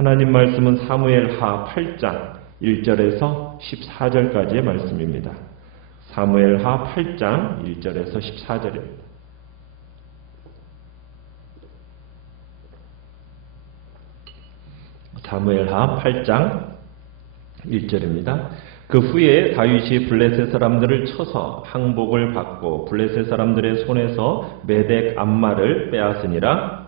하나님 말씀은 사무엘하 8장 1절에서 14절까지의 말씀입니다. 사무엘하 8장 1절에서 14절입니다. 사무엘하 8장 1절입니다. 그 후에 다윗이 블레셋 사람들을 쳐서 항복을 받고 블레셋 사람들의 손에서 메덱 암마를 빼앗으니라.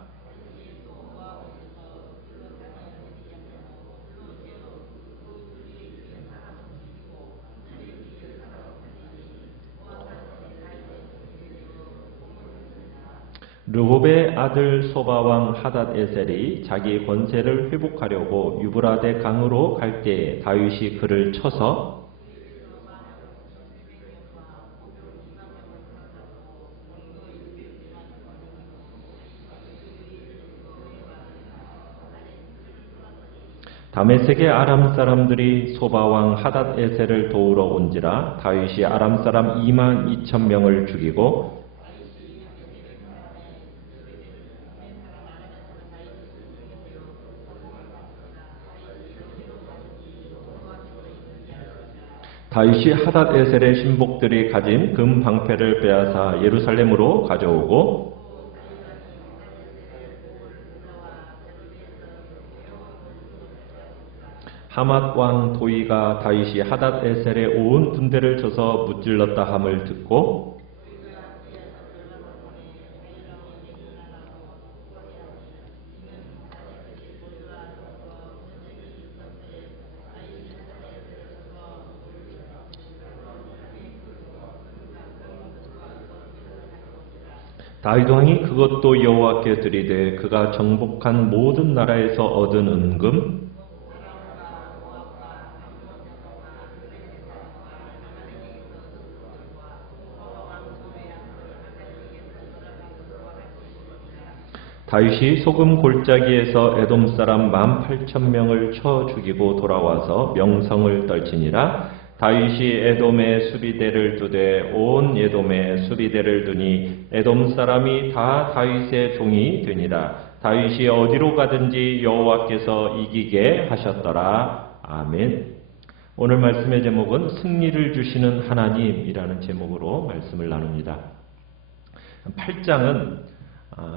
르홉의 아들 소바왕 하닷에셀이 자기 권세를 회복하려고 유브라데 강으로 갈 때에 다윗이 그를 쳐서 다메섹의 아람 사람들이 소바왕 하닷에셀을 도우러 온지라. 다윗이 아람 사람 22,000명을 죽이고 다윗이 하닷에셀의 신복들이 가진 금 방패를 빼앗아 예루살렘으로 가져오고 하맛 왕 도이가 다윗이 하닷에셀의 온 군대를 쳐서 무찔렀다 함을 듣고 다윗 왕이 그것도 여호와께 드리되 그가 정복한 모든 나라에서 얻은 은금 다윗이 소금 골짜기에서 에돔 사람 18,000명을 쳐 죽이고 돌아와서 명성을 떨치니라. 다윗이 에돔에 수비대를 두되 온 에돔에 수비대를 두니 에돔 사람이 다 다윗의 종이 되니라. 다윗이 어디로 가든지 여호와께서 이기게 하셨더라. 아멘. 오늘 말씀의 제목은 승리를 주시는 하나님이라는 제목으로 말씀을 나눕니다. 8장은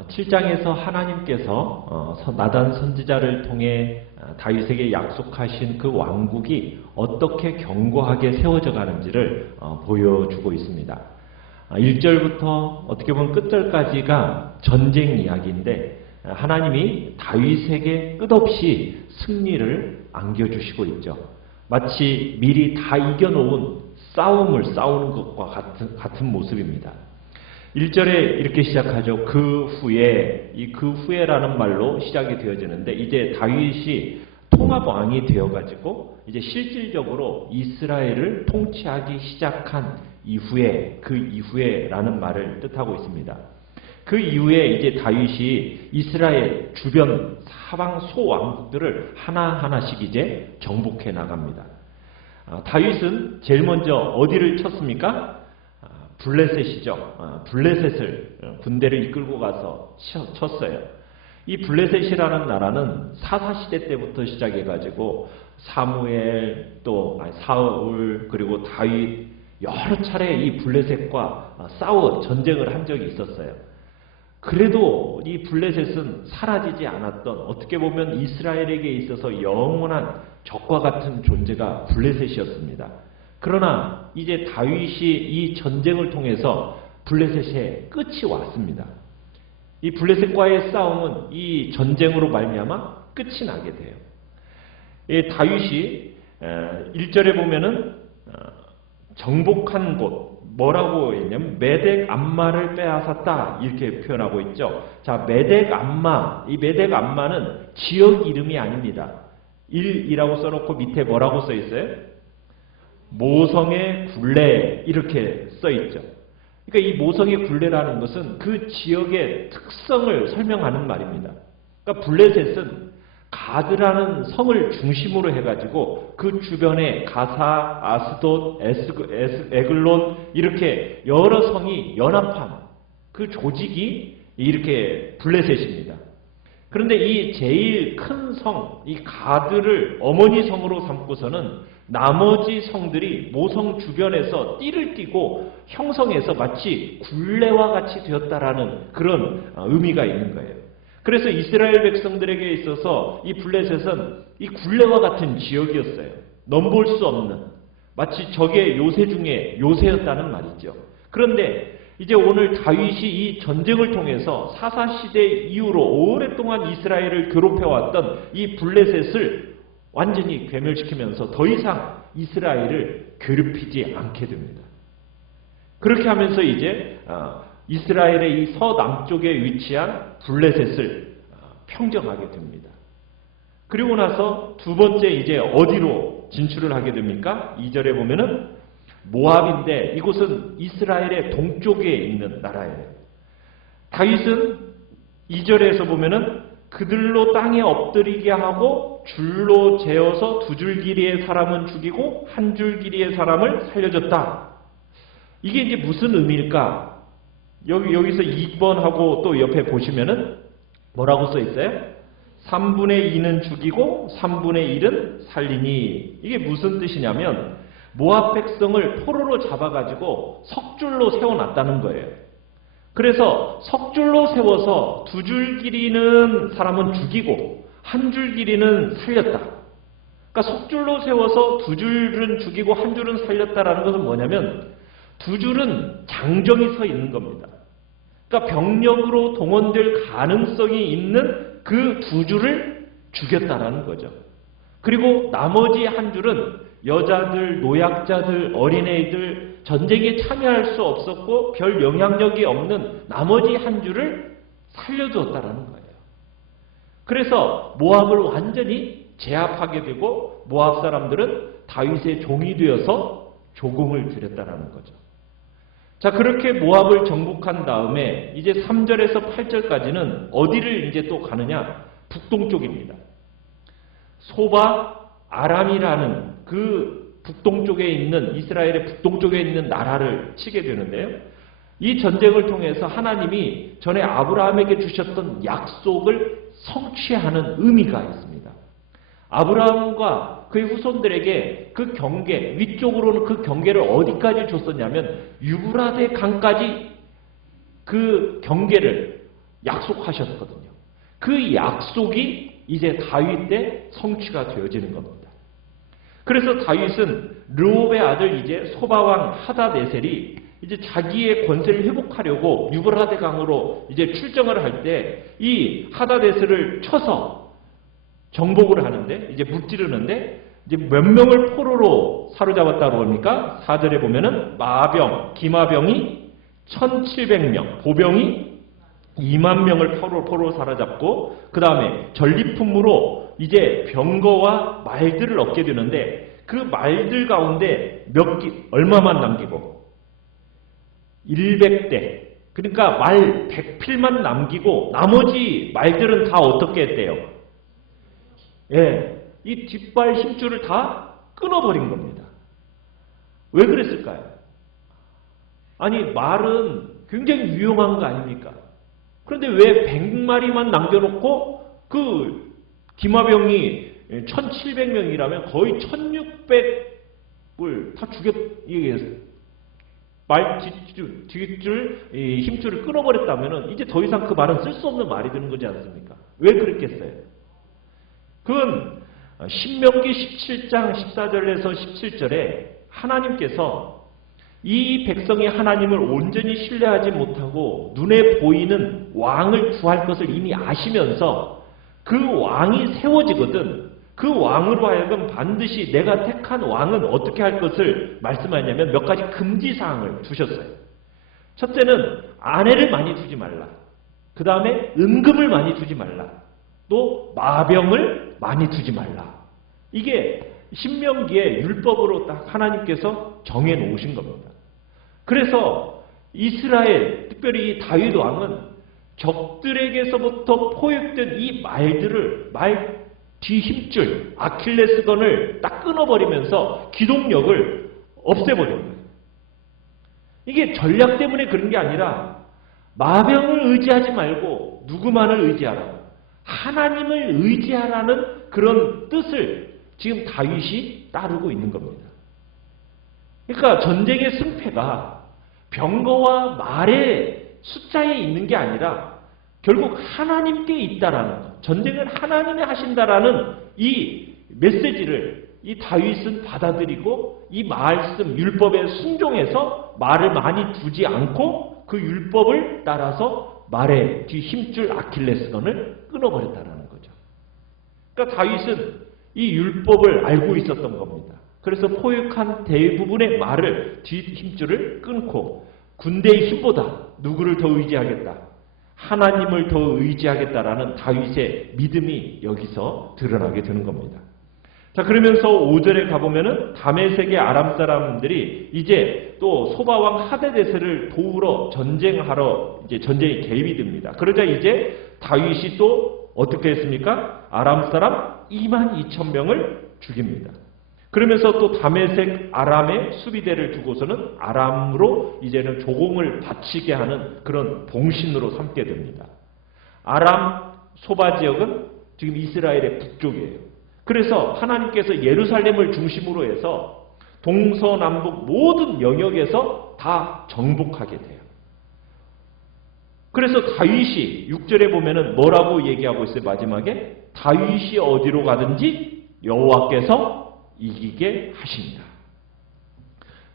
7장에서 하나님께서 나단 선지자를 통해 다윗에게 약속하신 그 왕국이 어떻게 견고하게 세워져 가는지를 보여주고 있습니다. 1절부터 어떻게 보면 끝절까지가 전쟁 이야기인데 하나님이 다윗에게 끝없이 승리를 안겨주시고 있죠. 마치 미리 다 이겨놓은 싸움을 싸우는 것과 같은 모습입니다. 1절에 이렇게 시작하죠. 그 후에, 이 그 후에라는 말로 시작이 되어지는데 이제 다윗이 통합왕이 되어가지고 이제 실질적으로 이스라엘을 통치하기 시작한 이후에, 그 이후에라는 말을 뜻하고 있습니다. 그 이후에 이제 다윗이 이스라엘 주변 사방 소왕국들을 하나하나씩 이제 정복해 나갑니다. 다윗은 제일 먼저 어디를 쳤습니까? 블레셋이죠. 블레셋을 군대를 이끌고 가서 쳤어요. 이 블레셋이라는 나라는 사사시대 때부터 시작해가지고 사무엘 또 사울 그리고 다윗 여러 차례 이 블레셋과 전쟁을 한 적이 있었어요. 그래도 이 블레셋은 사라지지 않았던 어떻게 보면 이스라엘에게 있어서 영원한 적과 같은 존재가 블레셋이었습니다. 그러나 이제 다윗이 이 전쟁을 통해서 블레셋의 끝이 왔습니다. 이 블레셋과의 싸움은 이 전쟁으로 말미암아 끝이 나게 돼요. 이 다윗이 1절에 보면은 정복한 곳 뭐라고 했냐면 메덱 암마를 빼앗았다 이렇게 표현하고 있죠. 자, 메덱 암마, 이 메덱 암마는 지역 이름이 아닙니다. 1이라고 써놓고 밑에 뭐라고 써 있어요? 모성의 굴레 이렇게 써있죠. 그러니까 이 모성의 굴레라는 것은 그 지역의 특성을 설명하는 말입니다. 그러니까 블레셋은 가드라는 성을 중심으로 해가지고 그 주변에 가사, 아스돗, 에글론 이렇게 여러 성이 연합한 그 조직이 이렇게 블레셋입니다. 그런데 이 제일 큰 성, 이 가드를 어머니 성으로 삼고서는 나머지 성들이 모성 주변에서 띠를 띠고 형성해서 마치 굴레와 같이 되었다라는 그런 의미가 있는 거예요. 그래서 이스라엘 백성들에게 있어서 이 블레셋은 이 굴레와 같은 지역이었어요. 넘볼 수 없는, 마치 적의 요새 중에 요새였다는 말이죠. 그런데 이제 오늘 다윗이 이 전쟁을 통해서 사사시대 이후로 오랫동안 이스라엘을 괴롭혀왔던 이 블레셋을 완전히 괴멸시키면서 더 이상 이스라엘을 괴롭히지 않게 됩니다. 그렇게 하면서 이제 이스라엘의 이 서남쪽에 위치한 블레셋을 평정하게 됩니다. 그리고 나서 두 번째 이제 어디로 진출을 하게 됩니까? 2절에 보면은 모압인데 이곳은 이스라엘의 동쪽에 있는 나라예요. 다윗은 2절에서 보면은 그들로 땅에 엎드리게 하고 줄로 재어서 두 줄 길이의 사람은 죽이고 한 줄 길이의 사람을 살려줬다. 이게 이제 무슨 의미일까? 여기서 2번하고 또 옆에 보시면은 뭐라고 써 있어요? 3분의 2는 죽이고 3분의 1은 살리니. 이게 무슨 뜻이냐면 모압 백성을 포로로 잡아가지고 석줄로 세워놨다는 거예요. 그래서 석줄로 세워서 두 줄 길이는 사람은 죽이고 한 줄 길이는 살렸다. 그러니까 석줄로 세워서 두 줄은 죽이고 한 줄은 살렸다라는 것은 뭐냐면 두 줄은 장정이 서 있는 겁니다. 그러니까 병력으로 동원될 가능성이 있는 그 두 줄을 죽였다라는 거죠. 그리고 나머지 한 줄은 여자들, 노약자들, 어린애들, 전쟁에 참여할 수 없었고 별 영향력이 없는 나머지 한 줄을 살려두었다라는 거예요. 그래서 모압을 완전히 제압하게 되고 모압 사람들은 다윗의 종이 되어서 조공을 드렸다라는 거죠. 자, 그렇게 모압을 정복한 다음에 이제 3절에서 8절까지는 어디를 이제 또 가느냐? 북동쪽입니다. 소바 아람이라는 그 북동쪽에 있는 이스라엘의 북동쪽에 있는 나라를 치게 되는데요. 이 전쟁을 통해서 하나님이 전에 아브라함에게 주셨던 약속을 성취하는 의미가 있습니다. 아브라함과 그의 후손들에게 그 경계, 위쪽으로는 그 경계를 어디까지 줬었냐면 유브라데 강까지 그 경계를 약속하셨거든요. 그 약속이 이제 다윗 때 성취가 되어지는 겁니다. 그래서 다윗은 르홉의 아들 이제 소바왕 하다네셀이 이제 자기의 권세를 회복하려고 유브라데 강으로 이제 출정을 할 때 이 하다네셀을 쳐서 정복을 하는데 이제 무찌르는데 이제 몇 명을 포로로 사로잡았다고 합니까? 4절에 보면은 마병, 기마병이 1,700명, 보병이 2만 명을 포로로 사로잡고 그 다음에 전리품으로 이제 병거와 말들을 얻게 되는데 그 말들 가운데 얼마만 남기고 100대, 그러니까 말 100필만 남기고 나머지 말들은 다 어떻게 했대요? 예, 이 뒷발 힘줄을 다 끊어버린 겁니다. 왜 그랬을까요? 아니 말은 굉장히 유용한 거 아닙니까? 그런데 왜 100마리만 남겨놓고 그 기마병이 1,700명이라면 거의 1,600을 다 말 뒷줄, 힘줄을 끊어버렸다면 이제 더 이상 그 말은 쓸 수 없는 말이 되는 거지 않습니까? 왜 그랬겠어요? 그건 신명기 17장 14절에서 17절에 하나님께서 이 백성이 하나님을 온전히 신뢰하지 못하고 눈에 보이는 왕을 구할 것을 이미 아시면서 그 왕이 세워지거든 그 왕으로 하여금 반드시 내가 택한 왕은 어떻게 할 것을 말씀하냐면 몇 가지 금지사항을 두셨어요. 첫째는 아내를 많이 두지 말라. 그 다음에 은금을 많이 두지 말라. 또 마병을 많이 두지 말라. 이게 신명기의 율법으로 딱 하나님께서 정해 놓으신 겁니다. 그래서 이스라엘, 특별히 다윗 왕은 적들에게서부터 포획된 이 말들을 뒤 힘줄, 아킬레스건을 딱 끊어버리면서 기동력을 없애버린 거예요. 이게 전략 때문에 그런 게 아니라 마병을 의지하지 말고 누구만을 의지하라. 하나님을 의지하라는 그런 뜻을 지금 다윗이 따르고 있는 겁니다. 그러니까 전쟁의 승패가 병거와 말의 숫자에 있는 게 아니라 결국 하나님께 있다라는 것, 전쟁을 하나님이 하신다라는 이 메시지를 이 다윗은 받아들이고 이 말씀, 율법에 순종해서 말을 많이 두지 않고 그 율법을 따라서 말에 뒤 힘줄 아킬레스건을 끊어버렸다라는 거죠. 그러니까 다윗은 이 율법을 알고 있었던 겁니다. 그래서 포획한 대부분의 말을 뒤 힘줄을 끊고 군대의 힘보다 누구를 더 의지하겠다? 하나님을 더 의지하겠다라는 다윗의 믿음이 여기서 드러나게 되는 겁니다. 자, 그러면서 5절에 가보면은 다메섹의 아람 사람들이 이제 또 소바왕 하데데스를 도우러 전쟁하러 이제 전쟁에 개입이 됩니다. 그러자 이제 다윗이 또 어떻게 했습니까? 아람 사람 22,000명을 죽입니다. 그러면서 또 다메섹 아람의 수비대를 두고서는 아람으로 이제는 조공을 바치게 하는 그런 봉신으로 삼게 됩니다. 아람 소바 지역은 지금 이스라엘의 북쪽이에요. 그래서 하나님께서 예루살렘을 중심으로 해서 동서남북 모든 영역에서 다 정복하게 돼요. 그래서 다윗이 6절에 보면은 뭐라고 얘기하고 있어요? 마지막에 다윗이 어디로 가든지 여호와께서 이기게 하십니다.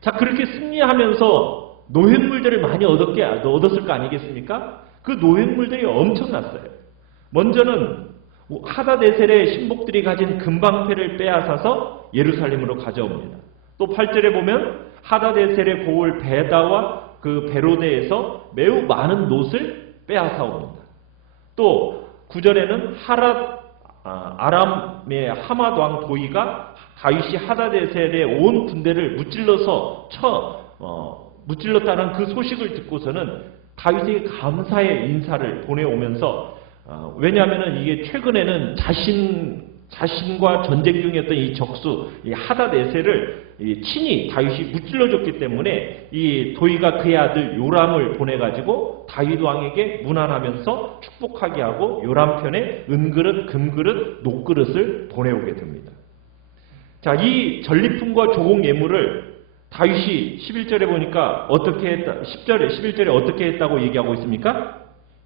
자, 그렇게 승리하면서 노획물들을 많이 얻었을 거 아니겠습니까? 그 노획물들이 엄청났어요. 먼저는 하다데셀의 신복들이 가진 금방패를 빼앗아서 예루살렘으로 가져옵니다. 또 8절에 보면 하다데셀의 고을 베다와 그 베로데에서 매우 많은 놋을 빼앗아 옵니다. 또 9절에는 아람의 하맛 왕 도이가 다윗이 하다데셀의 온 군대를 무찔렀다는 그 소식을 듣고서는 다윗에게 감사의 인사를 보내오면서 왜냐하면 이게 최근에는 자신과 전쟁 중이었던 이 적수 이 하다데셀을 친히 다윗이 무찔러줬기 때문에 이 도이가 그의 아들 요람을 보내가지고 다윗 왕에게 문안하면서 축복하게 하고 요람 편에 은그릇, 금그릇, 녹그릇을 보내오게 됩니다. 자, 이 전리품과 조공 예물을 다윗이 11절에 보니까 어떻게 했다, 11절에 어떻게 했다고 얘기하고 있습니까?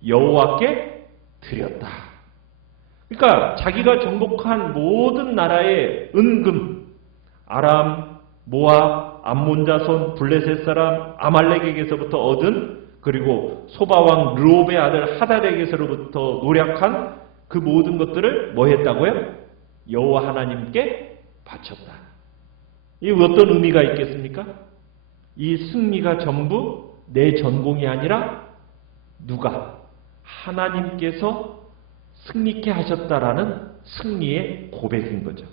여호와께 드렸다. 그러니까 자기가 정복한 모든 나라의 은금, 아람, 모압, 암몬 자손, 블레셋 사람, 아말렉에게서부터 얻은 그리고 소바왕 르옵의 아들 하달에게서부터 노력한 그 모든 것들을 뭐 했다고요? 여호와 하나님께 바쳤다. 이 어떤 의미가 있겠습니까? 이 승리가 전부 내 전공이 아니라 누가? 하나님께서 승리케 하셨다라는 승리의 고백인 거죠.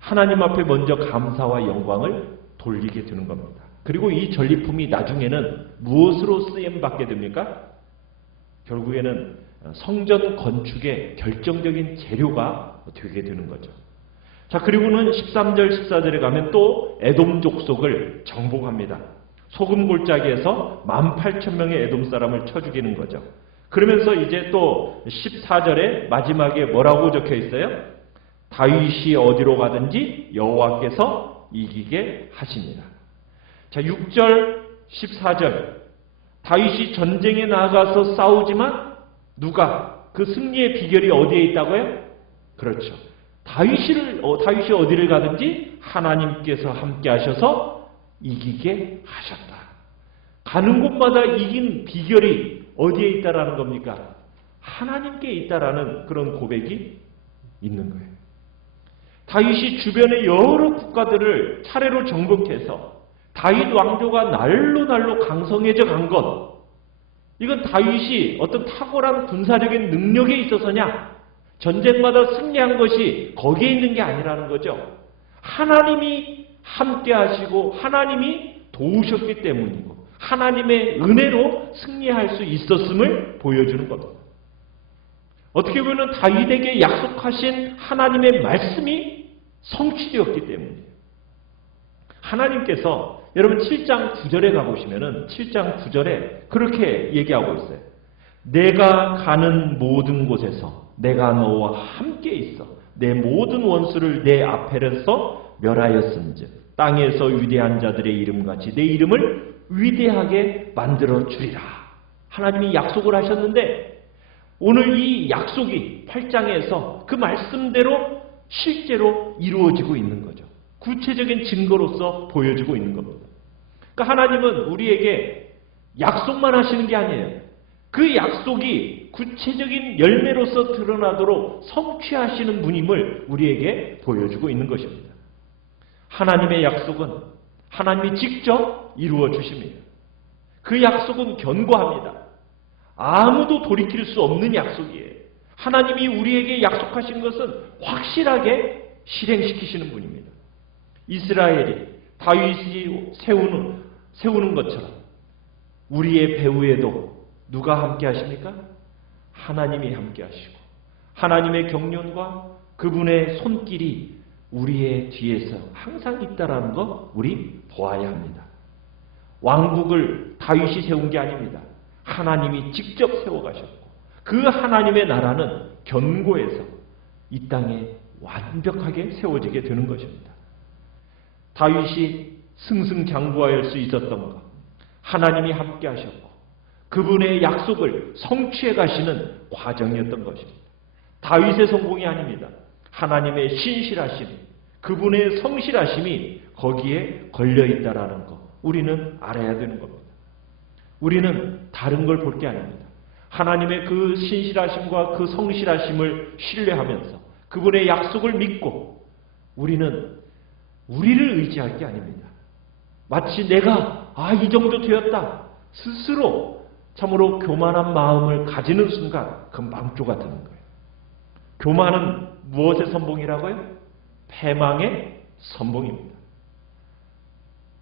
하나님 앞에 먼저 감사와 영광을 돌리게 되는 겁니다. 그리고 이 전리품이 나중에는 무엇으로 쓰임받게 됩니까? 결국에는 성전 건축의 결정적인 재료가 되게 되는 거죠. 자, 그리고는 13절, 14절에 가면 또 에돔 족속을 정복합니다. 소금 골짜기에서 18,000명의 에돔 사람을 쳐 죽이는 거죠. 그러면서 이제 또 14절에 마지막에 뭐라고 적혀 있어요? 다윗이 어디로 가든지 여호와께서 이기게 하십니다. 자, 6절, 14절. 다윗이 전쟁에 나가서 싸우지만 누가? 그 승리의 비결이 어디에 있다고요? 그렇죠. 다윗이 어디를 가든지 하나님께서 함께 하셔서 이기게 하셨다. 가는 곳마다 이긴 비결이 어디에 있다라는 겁니까? 하나님께 있다라는 그런 고백이 있는 거예요. 다윗이 주변의 여러 국가들을 차례로 정복해서 다윗 왕조가 날로 강성해져 간 것, 이건 다윗이 어떤 탁월한 군사적인 능력에 있어서냐? 전쟁마다 승리한 것이 거기에 있는 게 아니라는 거죠. 하나님이 함께 하시고 하나님이 도우셨기 때문이고 하나님의 은혜로 승리할 수 있었음을 보여주는 겁니다. 어떻게 보면 다윗에게 약속하신 하나님의 말씀이 성취되었기 때문이에요. 하나님께서 여러분 7장 9절에 가보시면은 7장 9절에 그렇게 얘기하고 있어요. 내가 가는 모든 곳에서 내가 너와 함께 있어 내 모든 원수를 내 앞에서 멸하였은즉 땅에서 위대한 자들의 이름같이 내 이름을 위대하게 만들어 주리라. 하나님이 약속을 하셨는데 오늘 이 약속이 8장에서 그 말씀대로 실제로 이루어지고 있는 거죠. 구체적인 증거로서 보여지고 있는 겁니다. 그러니까 하나님은 우리에게 약속만 하시는 게 아니에요. 그 약속이 구체적인 열매로서 드러나도록 성취하시는 분임을 우리에게 보여주고 있는 것입니다. 하나님의 약속은 하나님이 직접 이루어 주십니다. 그 약속은 견고합니다. 아무도 돌이킬 수 없는 약속이에요. 하나님이 우리에게 약속하신 것은 확실하게 실행시키시는 분입니다. 이스라엘이 다윗이 세우는 것처럼 우리의 배후에도 누가 함께 하십니까? 하나님이 함께 하시고 하나님의 경륜과 그분의 손길이 우리의 뒤에서 항상 있다라는 거 우리 보아야 합니다. 왕국을 다윗이 세운 게 아닙니다. 하나님이 직접 세워가셨고 그 하나님의 나라는 견고해서 이 땅에 완벽하게 세워지게 되는 것입니다. 다윗이 승승장구할 수 있었던 것, 하나님이 함께 하셨고 그분의 약속을 성취해 가시는 과정이었던 것입니다. 다윗의 성공이 아닙니다. 하나님의 신실하심, 그분의 성실하심이 거기에 걸려있다라는 것 우리는 알아야 되는 겁니다. 우리는 다른 걸 볼 게 아닙니다. 하나님의 그 신실하심과 그 성실하심을 신뢰하면서 그분의 약속을 믿고 우리는 우리를 의지할 게 아닙니다. 마치 내가 이 정도 되었다 스스로 참으로 교만한 마음을 가지는 순간 그 망조가 되는 거예요. 교만은 무엇의 선봉이라고요? 패망의 선봉입니다.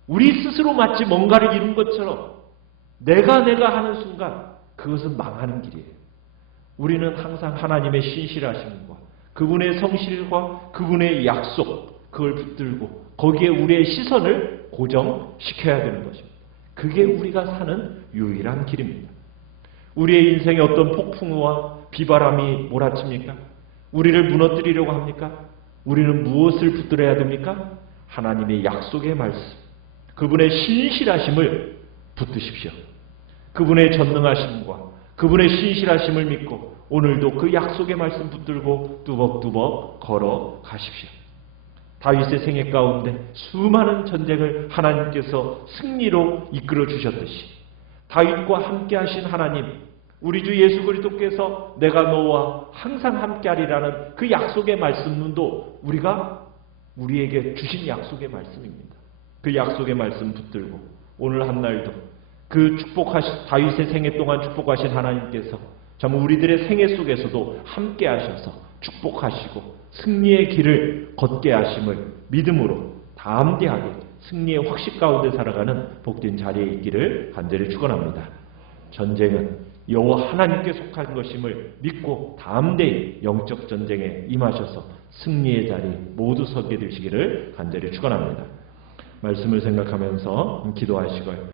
우리 스스로 마치 뭔가를 이룬 것처럼 내가 하는 순간 그것은 망하는 길이에요. 우리는 항상 하나님의 신실하심과 그분의 성실과 그분의 약속 그걸 붙들고 거기에 우리의 시선을 고정시켜야 되는 것입니다. 그게 우리가 사는 유일한 길입니다. 우리의 인생에 어떤 폭풍우와 비바람이 몰아칩니까? 우리를 무너뜨리려고 합니까? 우리는 무엇을 붙들어야 됩니까? 하나님의 약속의 말씀, 그분의 신실하심을 붙드십시오. 그분의 전능하심과 그분의 신실하심을 믿고 오늘도 그 약속의 말씀 붙들고 뚜벅뚜벅 걸어가십시오. 다윗의 생애 가운데 수많은 전쟁을 하나님께서 승리로 이끌어 주셨듯이 다윗과 함께 하신 하나님, 우리 주 예수 그리스도께서 내가 너와 항상 함께하리라는 그 약속의 말씀도 우리에게 주신 약속의 말씀입니다. 그 약속의 말씀 붙들고 오늘 한날도 그 다윗의 생애 동안 축복하신 하나님께서 참 우리들의 생애 속에서도 함께 하셔서 축복하시고 승리의 길을 걷게 하심을 믿음으로 담대하게 승리의 확신 가운데 살아가는 복된 자리에 있기를 간절히 축원합니다. 전쟁은 여호와 하나님께 속한 것임을 믿고 담대히 영적 전쟁에 임하셔서 승리의 자리 모두 서게 되시기를 간절히 축원합니다. 말씀을 생각하면서 기도하시고요.